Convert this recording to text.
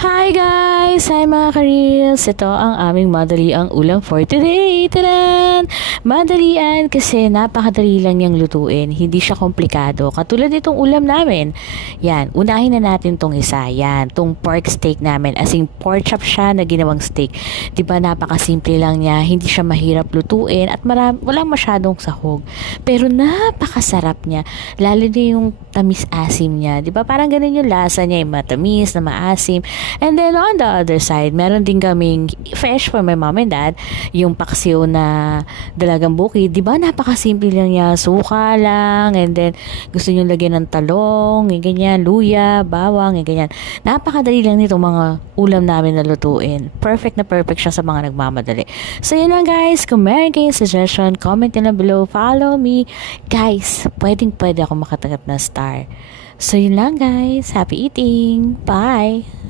Hi guys! Hi mga ka-reels! Ito ang aming madaliang ulam for today. Tadan! Madalian kasi napakadali lang niyang lutuin. Hindi siya komplikado. Katulad itong ulam namin. Yan, unahin na natin tong isa. Yan, tong pork steak namin. As in, pork chop siya na ginawang steak. Diba napakasimple lang niya. Hindi siya mahirap lutuin at walang masyadong sahog. Pero napakasarap niya. Lalo na yung tamis-asim niya. Diba parang ganun yung lasa niya. Yung matamis na maasim. And then on the other side, meron din kaming fresh for my mom and dad, yung paksiw na dalagang bukid. Di ba napakasimple lang niya, suka lang, and then gusto niyo lagyan ng talong, yung ganyan, luya, bawang, yung ganyan. Napakadali lang nito mga ulam namin na lutuin. Perfect na perfect siya sa mga nagmamadali. So yun lang guys, kung meron kayong suggestion, comment nyo lang below, follow me. Guys, pwede ako makatanggap ng star. So yun lang guys, happy eating! Bye!